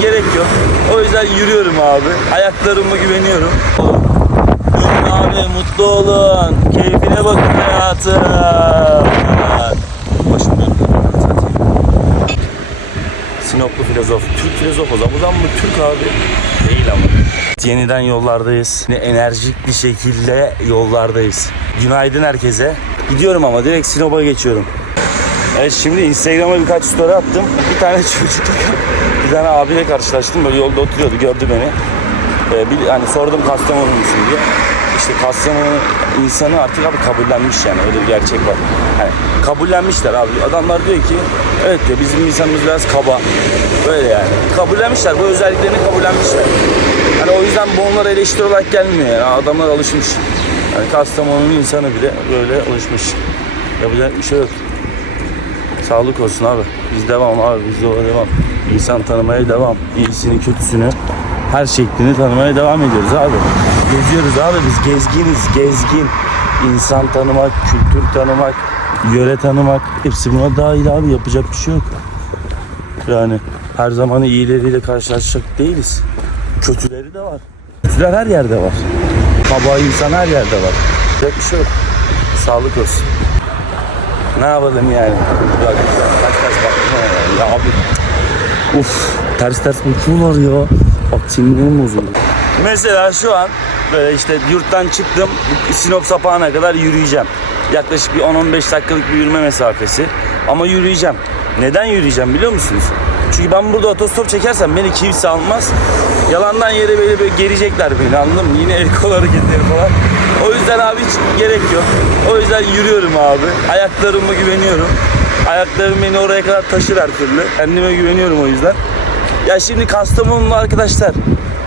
gerek yok. O yüzden yürüyorum abi. Ayaklarıma güveniyorum. Durun abi mutlu olun. Keyfine bakın hayatım. Başım döndü. Sinoplu filozof. Türk filozof o zaman. O bu Türk abi. Değil ama. Yeniden yollardayız. Yine enerjik bir şekilde yollardayız. Günaydın herkese. Gidiyorum ama direkt Sinop'a geçiyorum. Evet şimdi Instagram'a birkaç story attım. Bir tane çocukla bir tane abiyle karşılaştım. Böyle yolda oturuyordu gördü beni. Ee, bir, hani sordum Kastamonu musun diye. İşte Kastamonu insanı artık abi kabullenmiş yani öyle bir gerçek var. Hani kabullenmişler abi. Adamlar diyor ki evet diyor bizim insanımız biraz kaba. Böyle yani. Kabullenmişler bu özelliklerini kabullenmişler. Hani o yüzden bu onlara eleştiri olarak gelmiyor yani. Adamlar alışmış. Yani Kastamonu'nun insanı bile böyle alışmış. Yapacak bir şey yok. Sağlık olsun abi. Biz devam abi. Biz yola devam. İnsan tanımaya devam. İyisini kötüsünü her şeklini tanımaya devam ediyoruz abi. Geziyoruz abi biz gezginiz. Gezgin. İnsan tanımak, kültür tanımak, yöre tanımak. Hepsi buna dahil abi. Yapacak bir şey yok. Yani her zaman iyileriyle karşılaşacak değiliz. Kötüleri de var. Kötüler her yerde var. Kaba insan her yerde var. Yapacak bir şey yok. Sağlık olsun. Ne yapalım yani? Bak, kaç ya. abi. Uf, ters ters bakıyorlar ya. Bak sinirlerim bozuldu. Mesela şu an böyle işte yurttan çıktım. Sinop sapağına kadar yürüyeceğim. Yaklaşık bir 10-15 dakikalık bir yürüme mesafesi. Ama yürüyeceğim. Neden yürüyeceğim biliyor musunuz? Çünkü ben burada otostop çekersem beni kimse almaz. Yalandan yere böyle, böyle gelecekler beni anladın mı? Yine el kol hareketleri falan. O yüzden abi hiç gerek yok. O yüzden yürüyorum abi. Ayaklarıma güveniyorum. Ayaklarım beni oraya kadar taşır her türlü. Kendime güveniyorum o yüzden. Ya şimdi Kastamonulu arkadaşlar.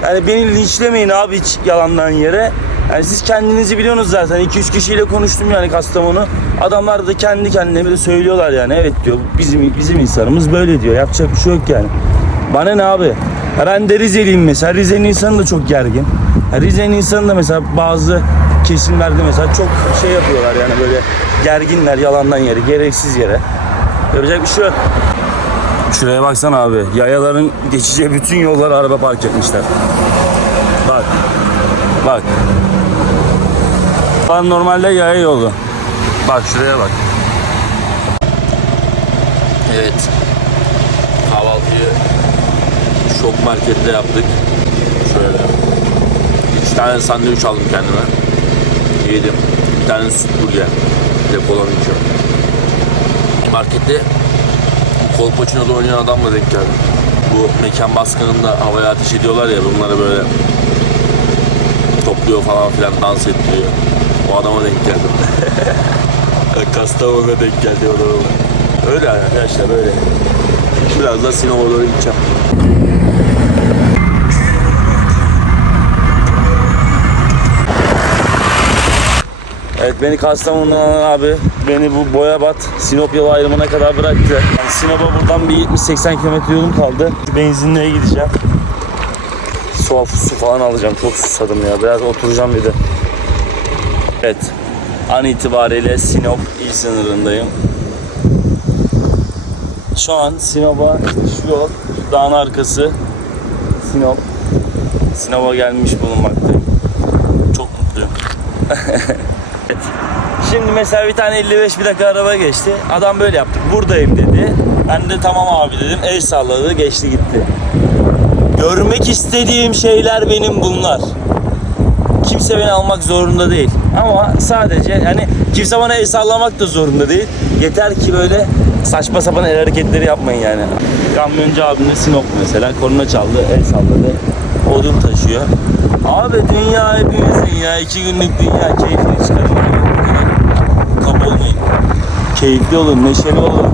Yani beni linçlemeyin abi hiç yalandan yere. Yani siz kendinizi biliyorsunuz zaten. 2-3 kişiyle konuştum yani Kastamonu. Adamlar da kendi kendine de söylüyorlar yani. Evet diyor bizim bizim insanımız böyle diyor. Yapacak bir şey yok yani. Bana ne abi? Ben de Rizeliyim mesela. Rize'nin insanı da çok gergin. Rize'nin insanı da mesela bazı kesimlerde mesela çok şey yapıyorlar yani böyle gerginler yalandan yere, gereksiz yere. Yapacak bir şey yok. Şuraya baksana abi. Yayaların geçeceği bütün yollara araba park etmişler. Bak. Bak. Lan normalde yaya yolu. Bak şuraya bak. Evet. Kahvaltıyı şok markette yaptık. Şöyle. Üç tane sandviç aldım kendime. Yedim. Bir tane süt burger. Bir. Markette kolpaçinoda oynayan adamla denk geldim. Bu mekan baskınında havaya ateş ediyorlar ya bunları böyle topluyor falan filan dans ettiriyor. O adama denk geldim. Kastamonu'na denk geldi o da. Öyle arkadaşlar böyle. Biraz da Sinop'a doğru gideceğim. Evet beni Kastamonu'dan abi beni bu Boyabat Sinop yolu ayrımına kadar bıraktı. Yani Sinop'a buradan bir 70-80 kilometre yolum kaldı. Benzinliğe gideceğim. Su, su falan alacağım. Çok susadım ya. Biraz oturacağım bir de. Evet. An itibariyle Sinop il sınırındayım. Şu an Sinop'a şu yol, şu dağın arkası Sinop. Sinop'a gelmiş bulunmaktayım. Çok mutluyum. Şimdi mesela bir tane 55 bir dakika araba geçti. Adam böyle yaptı. Buradayım dedi. Ben de tamam abi dedim. El salladı geçti gitti. Görmek istediğim şeyler benim bunlar. Kimse beni almak zorunda değil. Ama sadece yani kimse bana el sallamak da zorunda değil. Yeter ki böyle saçma sapan el hareketleri yapmayın yani. Kamyoncu abim de Sinop mesela. Korna çaldı, el salladı. Odun taşıyor. Abi dünya hepimizin ya. iki günlük dünya. Keyfini çıkarın. Olmayın. Keyifli olun, neşeli olun.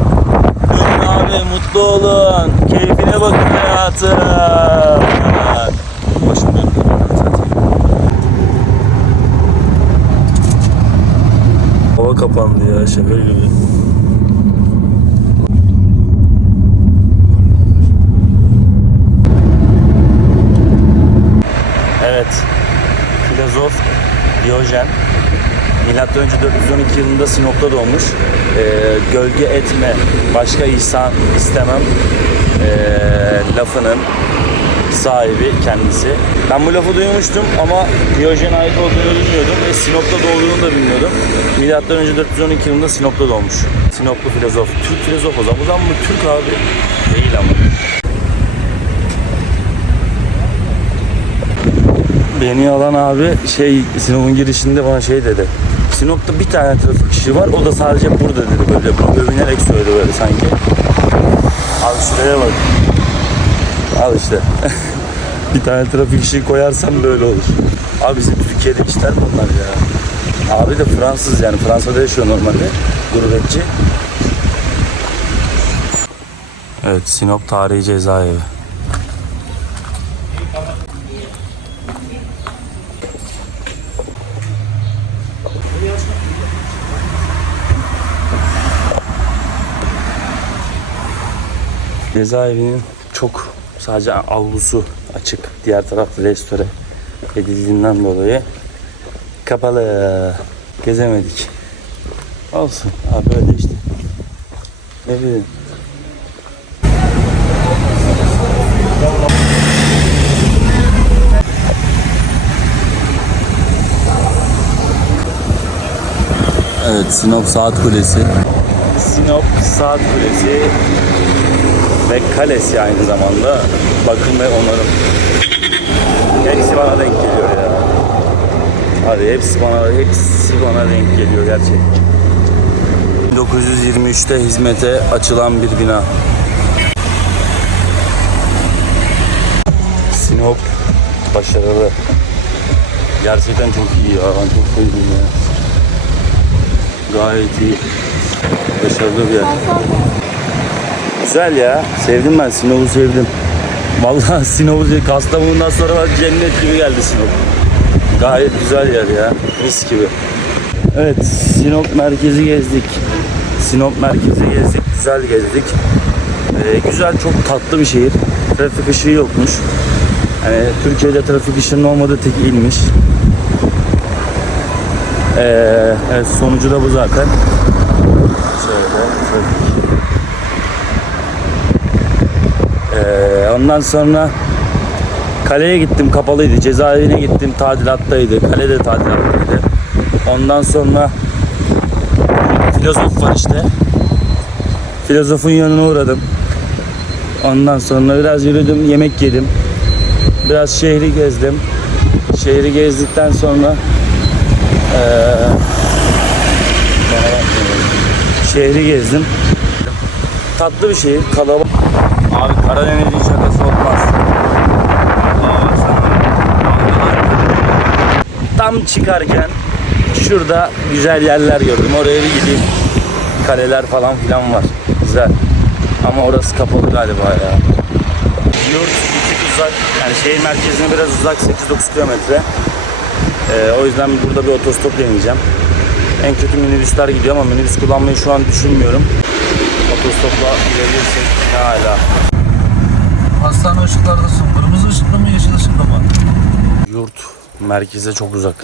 Gülün abi, mutlu olun. Keyfine bakın hayatım. Başım. Hava kapandı ya şaka gibi. Evet. Filozof Diyojen Milattan önce 412 yılında Sinop'ta doğmuş. Ee, gölge etme, başka ihsan istemem ee, lafının sahibi kendisi. Ben bu lafı duymuştum ama Diyojen'e ait olduğunu bilmiyordum ve Sinop'ta doğduğunu da bilmiyordum. Milattan önce 412 yılında Sinop'ta doğmuş. Sinoplu filozof. Türk filozof o zaman. O zaman bu Türk abi. Değil ama. Beni alan abi şey Sinop'un girişinde bana şey dedi. Sinop'ta bir tane trafik ışığı var. O da sadece burada dedi böyle. Bunu övünerek söyledi böyle sanki. Abi şuraya bak. Al işte. bir tane trafik ışığı koyarsam böyle olur. Abi bizim Türkiye'de işler bunlar ya. Abi de Fransız yani Fransa'da yaşıyor normalde. Gurbetçi. Evet Sinop Tarihi Cezaevi. Cezaevinin çok sadece avlusu açık. Diğer taraf restore edildiğinden dolayı kapalı. Gezemedik. Olsun. Abi öyle işte. Ne bileyim. Evet Sinop Saat Kulesi. Sinop Saat Kulesi ve kalesi aynı zamanda bakım ve onarım. Hepsi bana denk geliyor ya. Hadi hepsi bana hepsi bana denk geliyor gerçekten. 1923'te hizmete açılan bir bina. Sinop başarılı. Gerçekten çok iyi ya. Ben çok sevdim ya. Gayet iyi. Başarılı bir yer. Güzel ya. Sevdim ben. Sinop'u sevdim. Vallahi Sinop'u Kastamonu'dan sonra cennet gibi geldi Sinop. Gayet güzel yer ya. Mis gibi. Evet Sinop merkezi gezdik. Sinop merkezi gezdik. Güzel gezdik. Ee, güzel çok tatlı bir şehir. Trafik ışığı yokmuş. Yani Türkiye'de trafik ışığının olmadığı tek ilmiş. Ee, evet sonucu da bu zaten. Şöyle trafik. Ee, ondan sonra kaleye gittim kapalıydı. Cezaevine gittim tadilattaydı. Kale de tadilattaydı. Ondan sonra filozof var işte. Filozofun yanına uğradım. Ondan sonra biraz yürüdüm, yemek yedim. Biraz şehri gezdim. Şehri gezdikten sonra bakmayın. şehri gezdim. Tatlı bir şehir, kalabalık. Abi Karadeniz'in şakası olmaz. Tam çıkarken şurada güzel yerler gördüm. Oraya bir gideyim. Kaleler falan filan var. Güzel. Ama orası kapalı galiba ya. Yurt bir tık uzak. Yani şehir merkezine biraz uzak. 8-9 kilometre. Ee, o yüzden burada bir otostop deneyeceğim. En kötü minibüsler gidiyor ama minibüs kullanmayı şu an düşünmüyorum. Otostopla gidebilirsek ne hala. Hastane ışıklardasın. Kırmızı ışıklı mı yeşil ışıklı mı? Yurt merkeze çok uzak.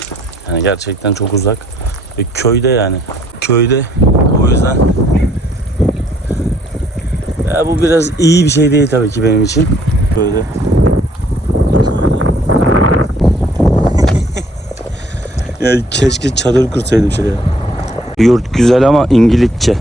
Yani gerçekten çok uzak. Ve köyde yani. Köyde. O yüzden ya bu biraz iyi bir şey değil tabii ki benim için. Böyle. ya keşke çadır kursaydım şuraya. Yurt güzel ama İngilizce.